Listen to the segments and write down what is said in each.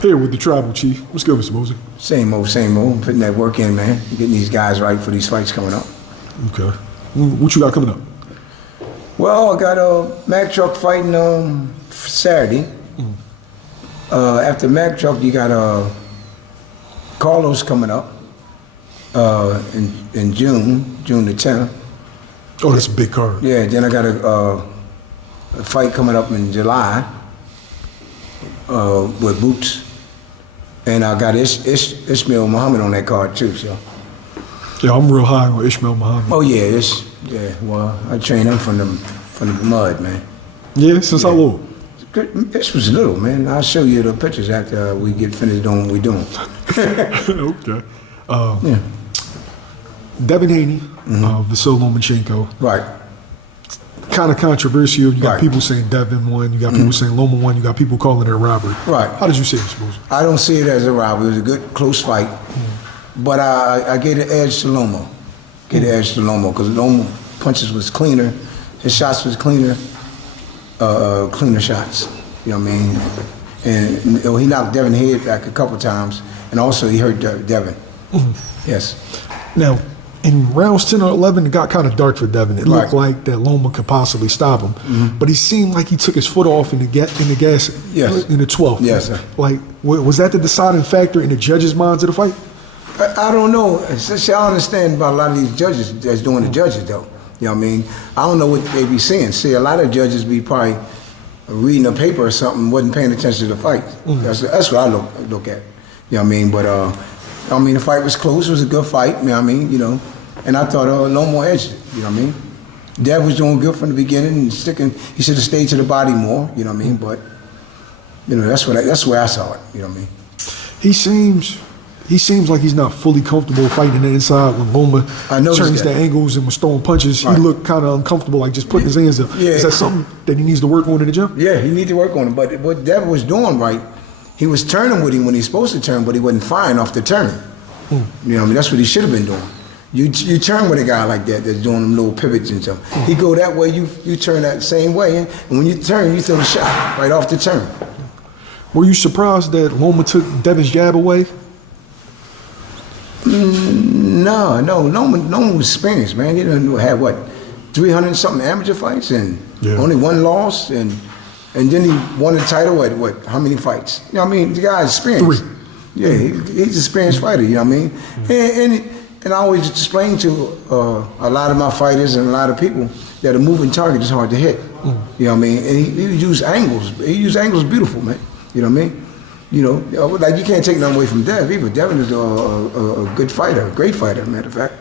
Here with the Tribal Chief. What's good, Mr. Bozy? Same old. Putting that work in, man. Getting these guys right for these fights coming up. Okay. What you got coming up? Well, I got a Mack Truck fighting Saturday. After Mack Truck, you got Carlos coming up in June the 10th. Oh, that's a big card. Yeah, then I got a fight coming up in July with Boots. And I got Ishmael Muhammad on that card too, so. Yeah, I'm real high on Ishmael Muhammad. Oh yeah, well, I trained him from the mud, man. Yeah, since how old? This was little, man. I'll show you the pictures after we get finished doing what we're doing. Okay. Yeah. Devin Haney, Vasyl Lomachenko. Right. Kind of controversial. You got Right. people saying Devin won. You got people saying Loma won. You got people calling it a robbery. Right. How did you say this, Bozy? I don't see it as a robbery. It was a good, close fight. But I gave the edge to Loma. Because Loma punches was cleaner. His shots was cleaner shots. You know what I mean? And he knocked Devin head back a couple times. And also he hurt Devin. Yes. Now, in rounds 10 or 11, it got kind of dark for Devin. It looked like that Loma could possibly stop him. But he seemed like he took his foot off in the gas in the 12th. Yes, sir. Like, was that the deciding factor in the judges' minds of the fight? I don't know. See, I understand about a lot of these judges that's doing the judges, though. You know what I mean? I don't know what they be saying. See, a lot of judges be probably reading a paper or something, wasn't paying attention to the fight. That's what I look at. You know what I mean? But, the fight was close. It was a good fight. You know what I mean? You know, and I thought no more edge. You know what I mean? Dev was doing good from the beginning and sticking. He should have stayed to the body more. You know what I mean? But that's where I saw it. You know what I mean? He seems like he's not fully comfortable fighting the inside when Loma turns the angles and was throwing punches. Right. He looked kind of uncomfortable, like just putting his hands up. Yeah. Is that something that he needs to work on in the gym? Yeah, he needs to work on it. But what Dev was doing right, he was turning with him when he's supposed to turn, but he wasn't firing off the turn. You know what I mean? That's what he should have been doing. You turn with a guy like that that's doing them little pivots and stuff. He go that way, you turn that same way, and when you turn, you throw the shot right off the turn. Were you surprised that Loma took Devin's jab away? No one was experienced, man. He didn't have 300 something amateur fights and only one loss, and then he won the title at how many fights? You know what I mean? The guy's experienced. 3. Yeah, he's an experienced fighter. You know what I mean? And I always explain to a lot of my fighters and a lot of people that a moving target is hard to hit. You know what I mean? And he used angles. He used angles beautiful, man. You know what I mean? You know, like you can't take nothing away from Dev either. Devin is a good fighter, a great fighter, matter of fact.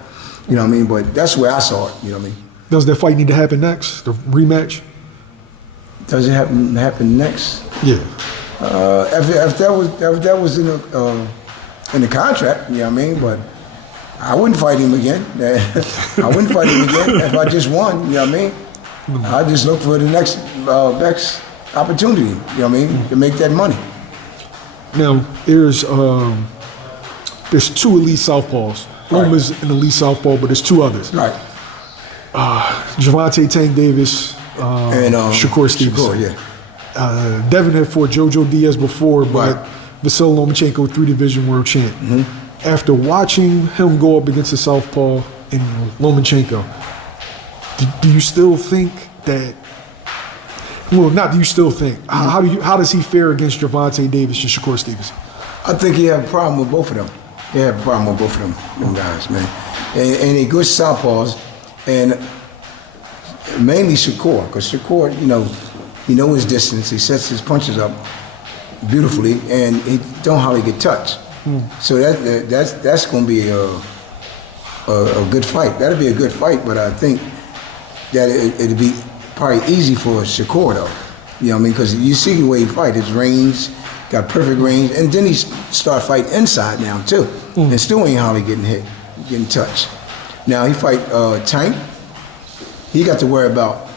You know what I mean? But that's where I saw it. You know what I mean? Does that fight need to happen next? The rematch? Does it happen next? Yeah. If that was in the contract, you know what I mean? But I wouldn't fight him again. I wouldn't fight him again if I just won. You know what I mean? I just look for the next opportunity. You know what I mean? To make that money. Now there's 2 elite southpaws. Loma's an elite southpaw, but there's 2 others. Right. Gervonta Tank Davis and Shakur Stevenson. Shakur, yeah. Devin had fought Jojo Diaz before, but Vasyl Lomachenko 3-division world champ. After watching him go up against the southpaw in Lomachenko, do you still think that? Well, not do you still think. How does he fare against Gervonta Davis and Shakur Stevenson? I think he have a problem with both of them. They have a problem with both of them guys, man. And they good southpaws, and mainly Shakur, because Shakur, he knows his distance. He sets his punches up beautifully, and he don't hardly get touched. So that's going to be a good fight. That'll be a good fight, but I think that it'll be probably easy for Shakur, though. You know what I mean? Because you see the way he fight, his range, got perfect range, and then he start fighting inside now too, and still ain't hardly getting hit, getting touched. Now he fight Tank. He got to worry about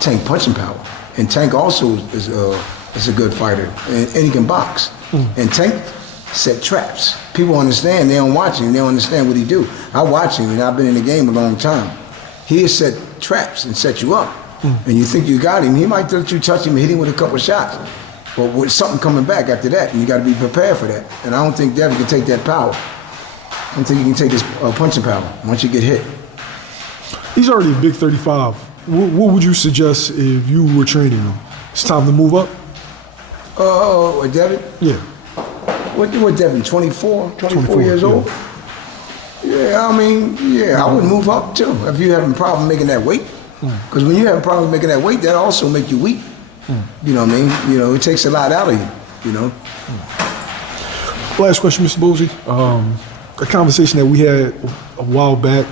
Tank punching power, and Tank also is a good fighter, and he can box. And Tank set traps. People understand. They don't watch him. They don't understand what he do. I watch him, and I've been in the game a long time. He has set traps and set you up, and you think you got him. He might let you touch him and hit him with a couple of shots. But with something coming back after that, and you got to be prepared for that. And I don't think Devin can take that power. I don't think he can take his punching power once you get hit. He's already a big 35. What would you suggest if you were training him? It's time to move up? Devin? Yeah. What Devin, 24 years old? Yeah, I mean, I would move up too if you're having a problem making that weight. Because when you have a problem making that weight, that also make you weak. You know what I mean? You know, it takes a lot out of you, you know? Last question, Mr. Bozy. A conversation that we had a while back.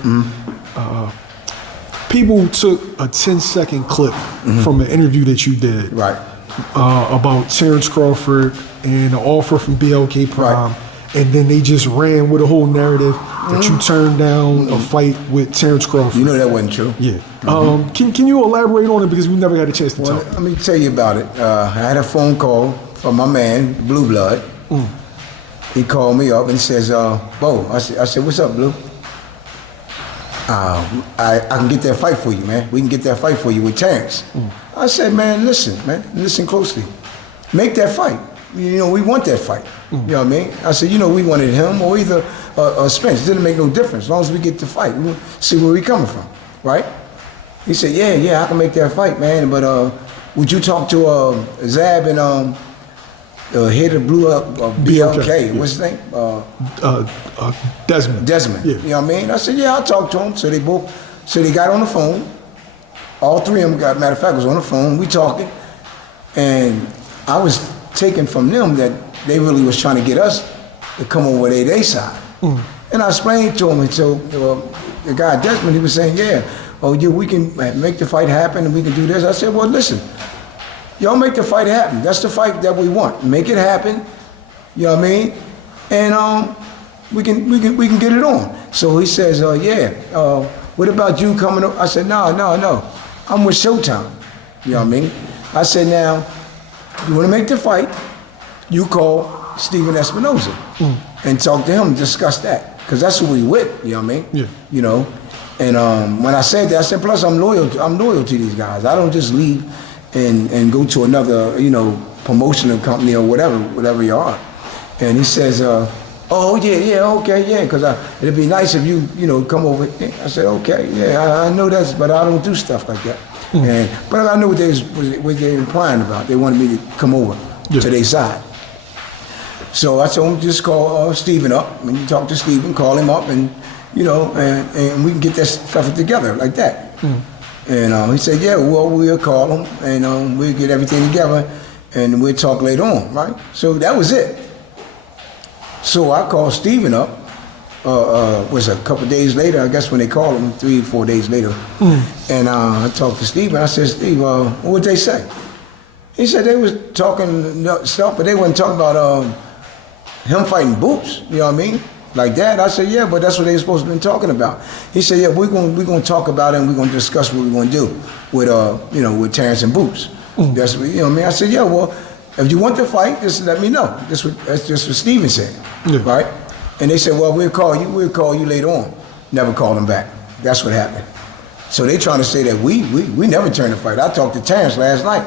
People took a 10-second clip from an interview that you did. Right. About Terence Crawford and the offer from BLK Prime. Right. And then they just ran with a whole narrative that you turned down a fight with Terence Crawford. You know that wasn't true. Yeah. Can you elaborate on it, because we never had a chance to talk? Let me tell you about it. I had a phone call from my man, Blue Blood. He called me up and says, Bo, I said, what's up, Blue? I can get that fight for you, man. We can get that fight for you with Terence. I said, listen closely. Make that fight. You know, we want that fight. You know what I mean? I said, you know, we wanted him or either Spence. It didn't make no difference. As long as we get the fight, we see where we coming from, right? He said, yeah, I can make that fight, man. But would you talk to Zab and head of Blue BLK? What's his name? Desmond. Desmond. Yeah. You know what I mean? I said, yeah, I'll talk to him. So they got on the phone. All three of them matter of fact, was on the phone. We talking. And I was taken from them that they really was trying to get us to come over their side. And I explained to him, and so the guy Desmond, he was saying, we can make the fight happen and we can do this. I said, well, listen, y'all make the fight happen. That's the fight that we want. Make it happen. You know what I mean? And we can get it on. So he says, what about you coming up? I said, no. I'm with Showtime. You know what I mean? I said, now, you want to make the fight, you call Steven Espinoza and talk to him and discuss that. Because that's who we with, you know what I mean? Yeah. You know? And when I said that, I said, plus I'm loyal to these guys. I don't just leave and go to another, promotional company or whatever you are. And he says, because it'd be nice if you, come over. I said, okay, I know that, but I don't do stuff like that. But I knew what they were implying about. They wanted me to come over to their side. So I told him, just call Steven up. When you talk to Steven, call him up, and and we can get that stuff together like that. And he said, we'll call him, and we'll get everything together, and we'll talk later on, right? So that was it. So I called Steven up. Was a couple of days later, I guess when they called him, 3 or 4 days later. And I talked to Steve, and I said, Steve, what'd they say? He said they was talking stuff, but they wasn't talking about him fighting Boots, you know what I mean? Like that. I said, yeah, but that's what they were supposed to be talking about. He said, yeah, we're gonna talk about it, and we're gonna discuss what we're gonna do with with Terence and Boots. That's what, you know what I mean? I said, yeah, well, if you want to fight, just let me know. That's just what Steven said, right? And they said, well, we'll call you later on. Never called them back. That's what happened. So they trying to say that we never turned the fight. I talked to Terence last night.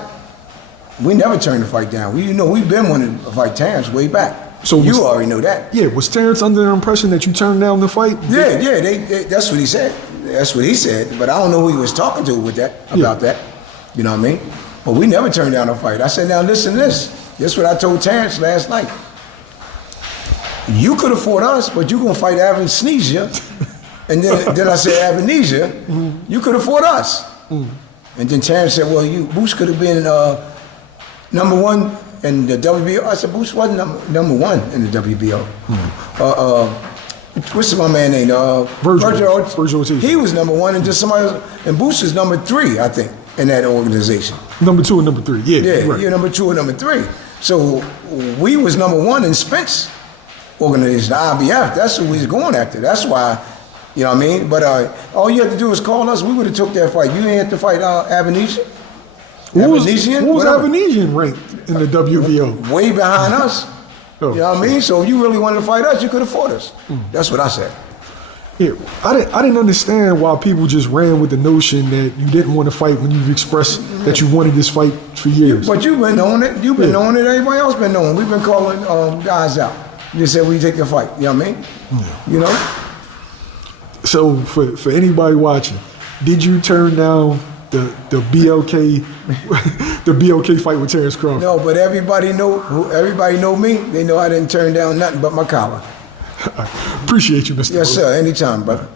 We never turned the fight down. We've been wanting to fight Terence way back. So you already know that. Yeah, was Terence under the impression that you turned down the fight? Yeah, they that's what he said. That's what he said. But I don't know who he was talking to with that, about that. You know what I mean? But we never turned down a fight. I said, now listen to this. This is what I told Terence last night. You could have fought us, but you're going to fight Avanesia. And then I said, Avanesia, you could have fought us. And then Terence said, well, Boots could have been number one in the WBO. I said, Boots wasn't number one in the WBO. What's my man name? Virgil. He was number one, and just somebody else. And Boots is number 3, I think, in that organization. Number 2 and number 3, yeah. Right. You're number 2 and number 3. So we was number 1 in Spence organization, the IBF. That's who he's going after. That's why, you know what I mean? But all you had to do was call us. We would have took that fight. You ain't had to fight Avanesia. What was Avanesian ranked in the WBO? Way behind us. You know what I mean? So if you really wanted to fight us, you could have fought us. That's what I said. Yeah, I didn't understand why people just ran with the notion that you didn't want to fight when you've expressed that you wanted this fight for years. But you've been knowing it. You've been knowing it. Everybody else been knowing. We've been calling guys out. You said we take the fight. You know what I mean? Yeah. You know? So for anybody watching, did you turn down the BLK the BLK fight with Terence Crawford? No, but everybody know me. They know I didn't turn down nothing but my collar. Appreciate you, Mr. Yes, Bozy. sir. Anytime, brother.